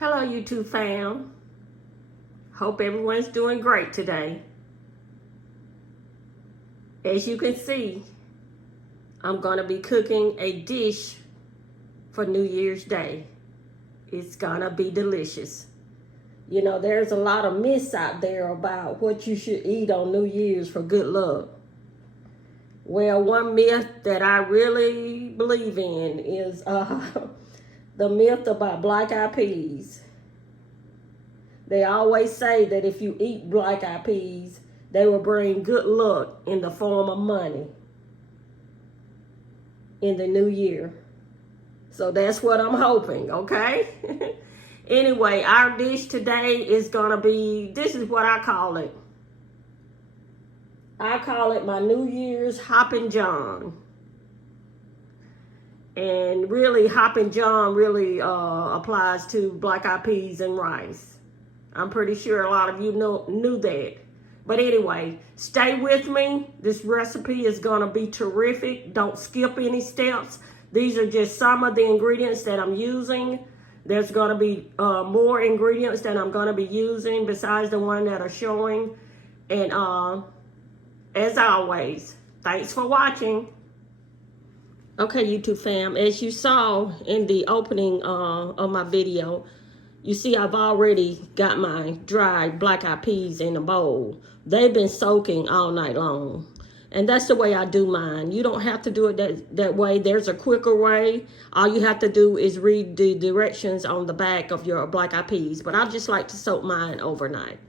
Hello YouTube fam. Hope everyone's doing great today. As you can see, I'm going to be cooking a dish for New Year's Day. It's going to be delicious. You know, there's a lot of myths out there about what you should eat on New Year's for good luck. Well, one myth that I really believe in is the myth about black-eyed peas. They always say that if you eat black-eyed peas, they will bring good luck in the form of money in the new year. So that's what I'm hoping, okay? Anyway, our dish today is going to be, this is what I call it. I call it my New Year's Hoppin John. And really, Hoppin John really applies to black-eyed peas and rice. I'm pretty sure a lot of you knew that. But anyway, stay with me. This recipe is going to be terrific. Don't skip any steps. These are just some of the ingredients that I'm using. There's going to be more ingredients that I'm going to be using besides the one that are showing. And as always, thanks for watching. Okay, YouTube fam, as you saw in the opening of my video, you see I've already got my dried black-eyed peas in a bowl. They've been soaking all night long. And that's the way I do mine. You don't have to do it that way. There's a quicker way. All you have to do is read the directions on the back of your black-eyed peas. But I just like to soak mine overnight.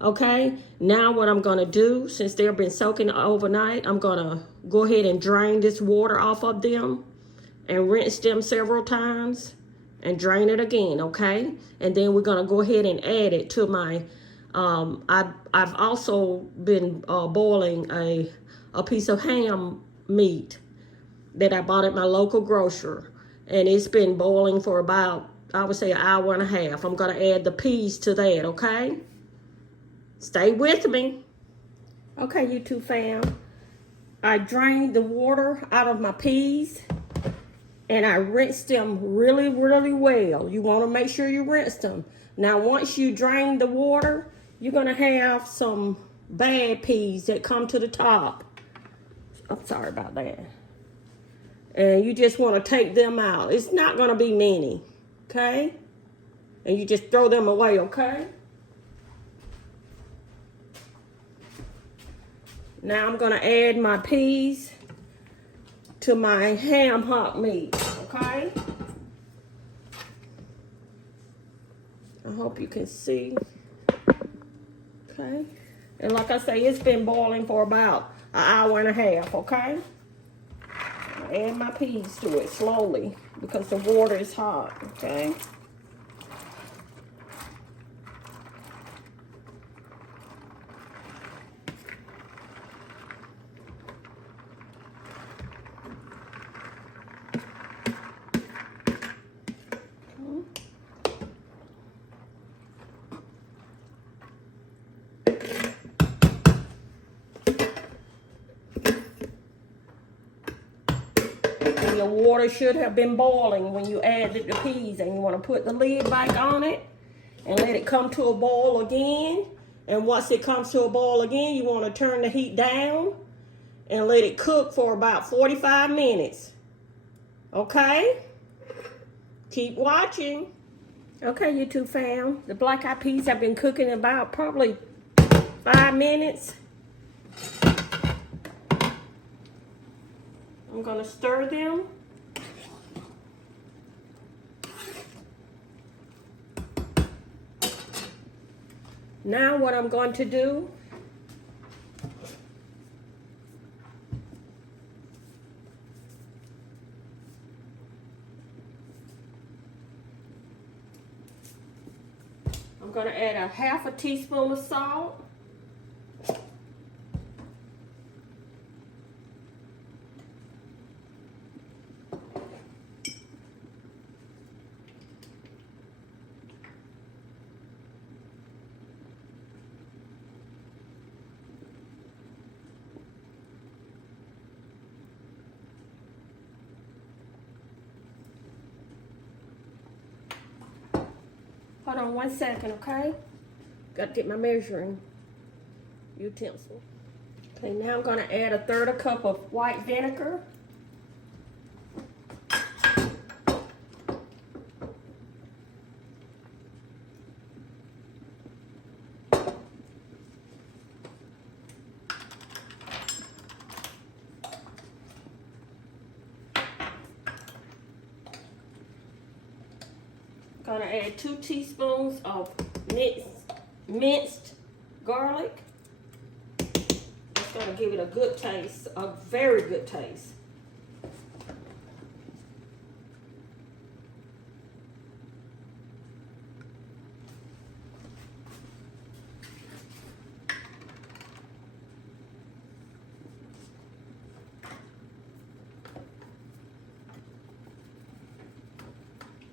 Okay, now what I'm going to do, since they've been soaking overnight, I'm going to go ahead and drain this water off of them and rinse them several times and drain it again, okay? And then we're going to go ahead and add it to my, I've also been boiling a piece of ham meat that I bought at my local grocer. And it's been boiling for about, I would say, an hour and a half. I'm going to add the peas to that, okay? Stay with me. Okay, YouTube fam. I drained the water out of my peas and I rinsed them really, really well. You want to make sure you rinse them. Now, once you drain the water, you're going to have some bad peas that come to the top. I'm sorry about that. And you just want to take them out. It's not going to be many, okay? And you just throw them away, okay? Now I'm going to add my peas to my ham hock meat, okay? I hope you can see. Okay? And like I say, it's been boiling for about an hour and a half, okay? I add my peas to it slowly because the water is hot, okay? Your water should have been boiling when you added the peas, and you want to put the lid back on it and let it come to a boil again. And once it comes to a boil again, you want to turn the heat down and let it cook for about 45 minutes. Okay? Keep watching. Okay, YouTube fam, the black-eyed peas have been cooking about probably 5 minutes. I'm going to stir them. Now what I'm going to do, I'm going to add a half a teaspoon of salt. Hold on 1 second, okay? Got to get my measuring utensil. Okay, now I'm going to add 1/3 cup of white vinegar. Gonna add 2 teaspoons of minced garlic. It's gonna give it a good taste, a very good taste.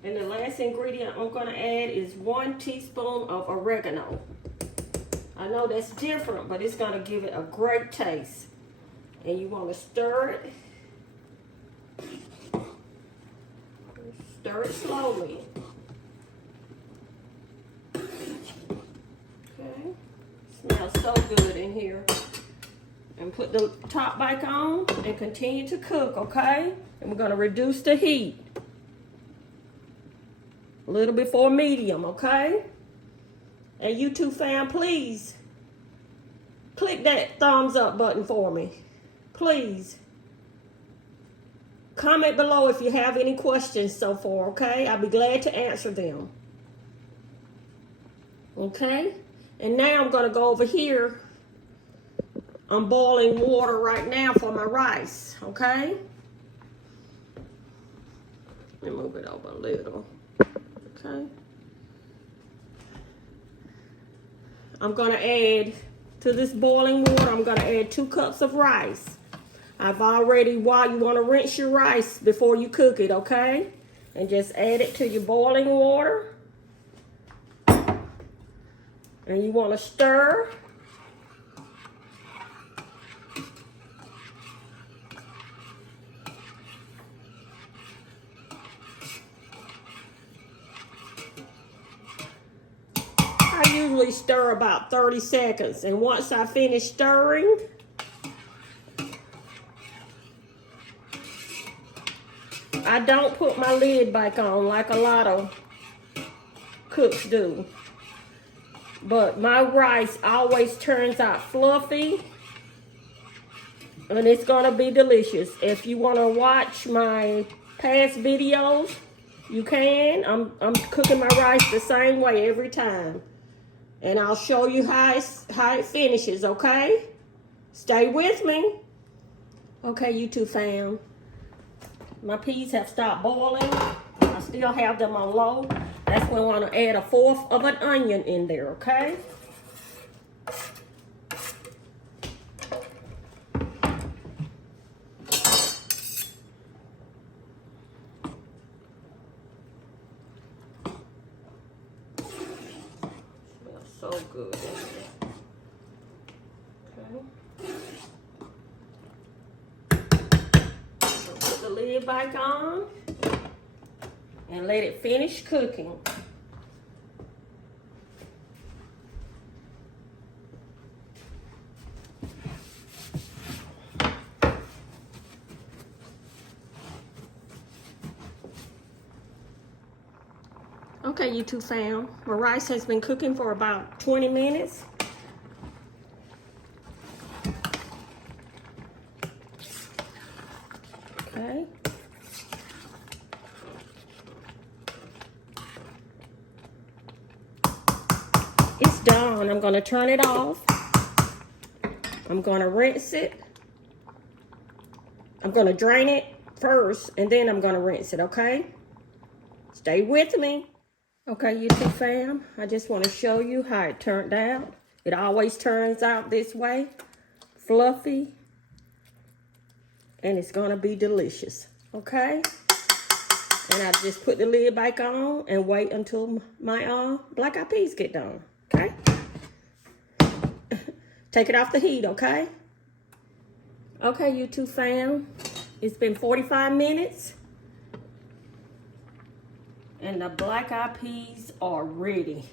And the last ingredient I'm going to add is 1 teaspoon of oregano. I know that's different, but it's going to give it a great taste. And you want to stir it. Stir it slowly. Okay. Smells so good in here. And put the top back on and continue to cook, okay? And we're going to reduce the heat. A little before medium, okay? And YouTube fam, please click that thumbs up button for me. Please. Comment below if you have any questions so far, okay? I'll be glad to answer them. Okay? And now I'm going to go over here. I'm boiling water right now for my rice, okay? Let me move it over a little. Okay. I'm going to add to this boiling water, I'm going to add 2 cups of rice. I've already, while you want to rinse your rice before you cook it, okay? And just add it to your boiling water. And you want to stir. I usually stir about 30 seconds, and once I finish stirring, I don't put my lid back on like a lot of cooks do. But my rice always turns out fluffy, and it's gonna be delicious. If you wanna watch my past videos, you can. I'm cooking my rice the same way every time. And I'll show you how it finishes, okay? Stay with me. Okay, YouTube fam. My peas have stopped boiling. I still have them on low. That's when I want to add 1/4 of an onion in there, okay? Smells so good in there. Okay. So put the lid back on and let it finish cooking. Okay, YouTube fam, my rice has been cooking for about 20 minutes. Okay. It's done. I'm going to turn it off. I'm going to rinse it. I'm going to drain it first, and then I'm going to rinse it, okay? Stay with me. Okay, YouTube fam, I just want to show you how it turned out. It always turns out this way, fluffy, and it's going to be delicious, okay? And I just put the lid back on and wait until my black eyed peas get done, okay? Take it off the heat, okay? Okay, YouTube fam, it's been 45 minutes. And the black eyed peas are ready.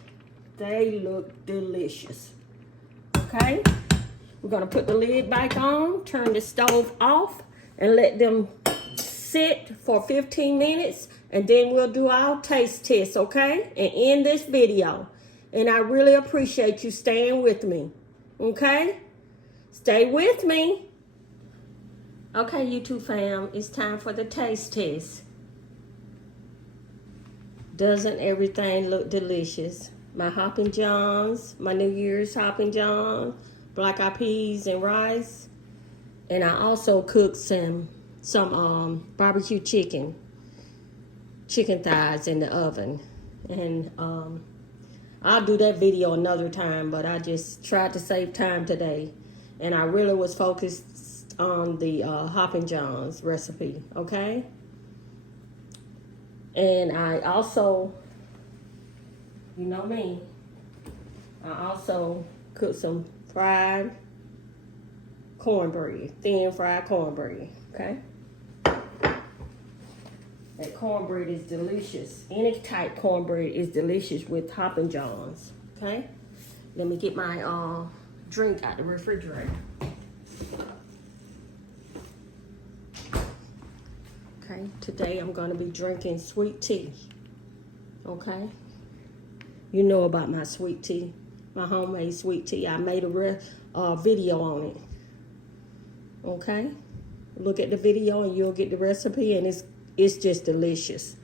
They look delicious. Okay, we're gonna put the lid back on, turn the stove off, and let them sit for 15 minutes, and then we'll do our taste test, okay? And end this video. And I really appreciate you staying with me, okay? Stay with me. Okay, YouTube fam, it's time for the taste test. Doesn't everything look delicious? My Hoppin Johns, my New Year's Hoppin John, black eyed peas and rice. And I also cooked some barbecue chicken thighs in the oven. And I'll do that video another time, but I just tried to save time today. And I really was focused on the Hoppin John's recipe, okay? And I also, you know me, I also cooked some fried cornbread, thin fried cornbread, okay? That cornbread is delicious. Any type cornbread is delicious with Hoppin John's, okay? Let me get my drink out the refrigerator. Okay, today I'm gonna be drinking sweet tea, okay? You know about my sweet tea, my homemade sweet tea. I made a video on it, okay? Look at the video and you'll get the recipe, and it's just delicious,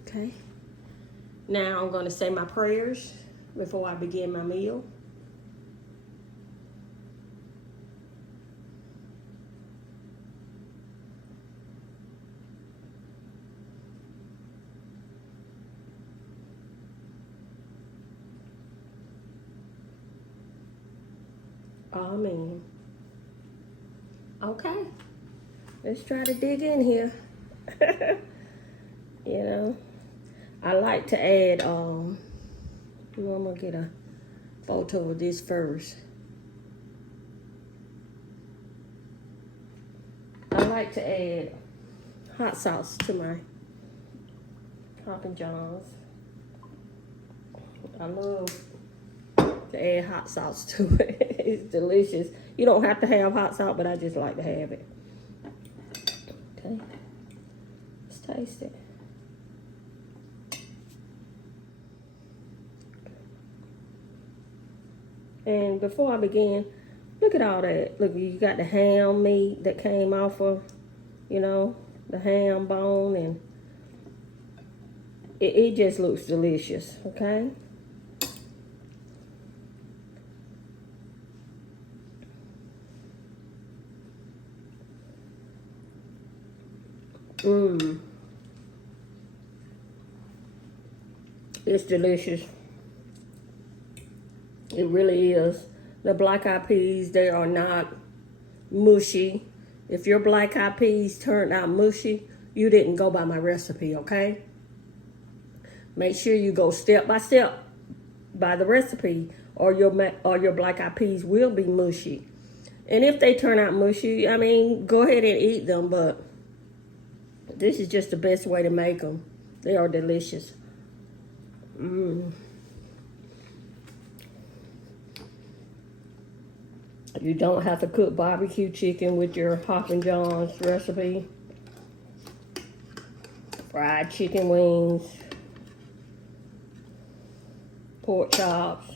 okay? Now I'm gonna say my prayers before I begin my meal. Amen. Okay, let's try to dig in here. You know, I like to add, I'm gonna get a photo of this first. I like to add hot sauce to my Hoppin John's. I love to add hot sauce to it. It's delicious. You don't have to have hot sauce, but I just like to have it. Okay, let's taste it. And before I begin, look at all that. Look, you got the ham meat that came off of, you know, the ham bone, and it just looks delicious, okay? It's delicious. It really is. The black eyed peas, they are not mushy. If your black eyed peas turned out mushy, you didn't go by my recipe, okay? Make sure you go step by step by the recipe, or your black eyed peas will be mushy. And if they turn out mushy, I mean, go ahead and eat them, but this is just the best way to make them. They are delicious. You don't have to cook barbecue chicken with your Hoppin John's recipe. Fried chicken wings, pork chops,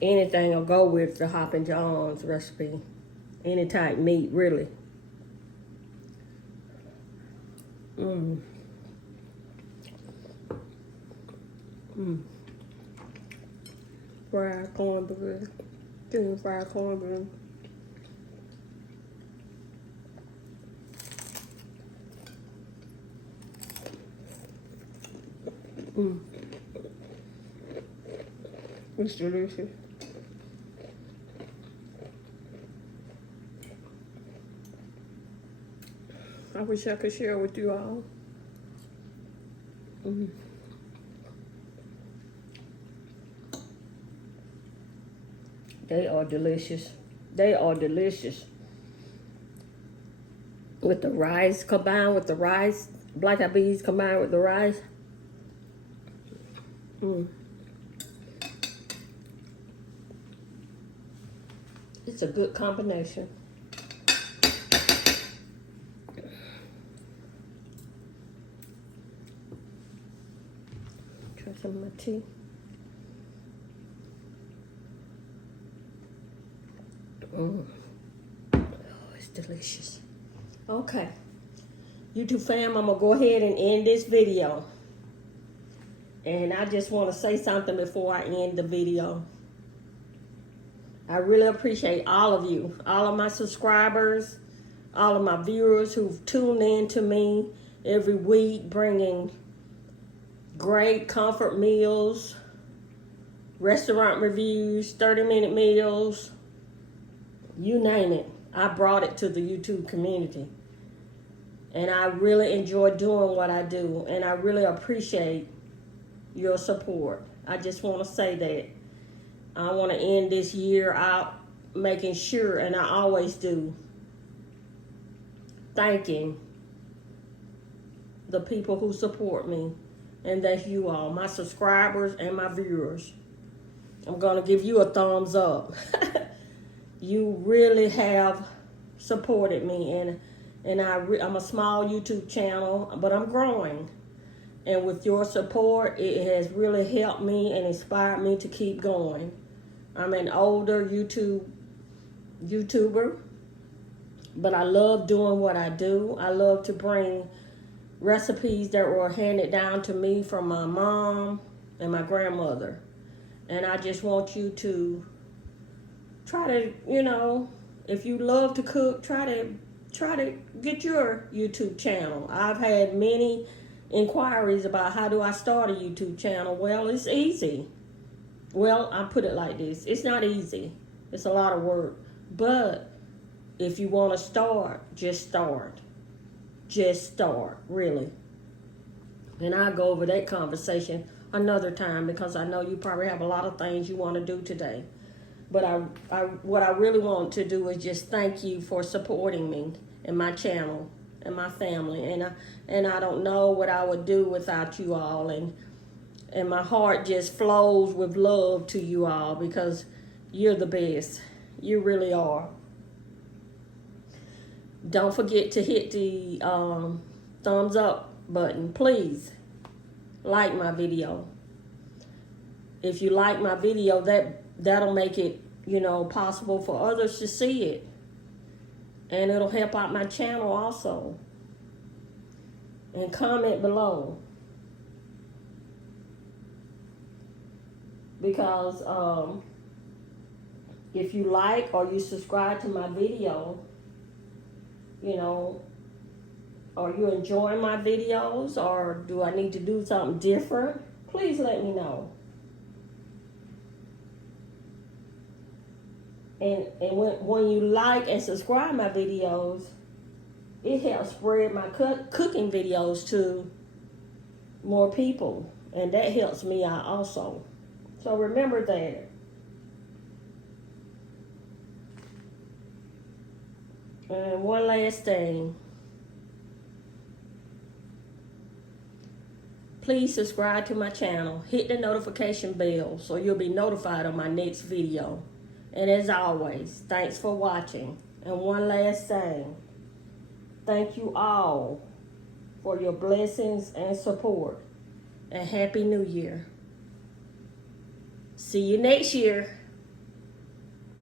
anything will go with the Hoppin John's recipe. Any type meat, really. Fried cornbread. Thin fried cornbread. It's delicious. I wish I could share with you all. They are delicious. They are delicious. With the rice, combined with the rice, black-eyed peas combined with the rice. It's a good combination. Try some of my tea. Oh, it's delicious. Okay. YouTube fam, I'm going to go ahead and end this video. And I just want to say something before I end the video. I really appreciate all of you, all of my subscribers, all of my viewers who've tuned in to me every week, bringing great comfort meals, restaurant reviews, 30-minute meals, you name it. I brought it to the YouTube community. And I really enjoy doing what I do. And I really appreciate your support. I just want to say that. I want to end this year out making sure, and I always do, thanking the people who support me. And that's you all, my subscribers and my viewers. I'm going to give you a thumbs up. You really have supported me, and I'm a small YouTube channel, but I'm growing. And with your support, it has really helped me and inspired me to keep going. I'm an older YouTuber, but I love doing what I do. I love to bring recipes that were handed down to me from my mom and my grandmother. And I just want you to try to, if you love to cook, try to get your YouTube channel. I've had many inquiries about how do I start a YouTube channel. Well, it's easy. Well, I put it like this. It's not easy. It's a lot of work. But if you want to start, just start. Just start, really. And I'll go over that conversation another time because I know you probably have a lot of things you want to do today. But what I really want to do is just thank you for supporting me and my channel and my family. And I don't know what I would do without you all. And my heart just flows with love to you all because you're the best. You really are. Don't forget to hit the thumbs up button. Please like my video. If you like my video, that'll make it, possible for others to see it. And it'll help out my channel also. And comment below. Because if you like or you subscribe to my video, are you enjoying my videos, or do I need to do something different? Please let me know. And when you like and subscribe my videos, it helps spread my cooking videos to more people. And that helps me out also. So remember that. And one last thing. Please subscribe to my channel. Hit the notification bell so you'll be notified of my next video. And as always, thanks for watching. And one last thing. Thank you all for your blessings and support. And Happy New Year. See you next year.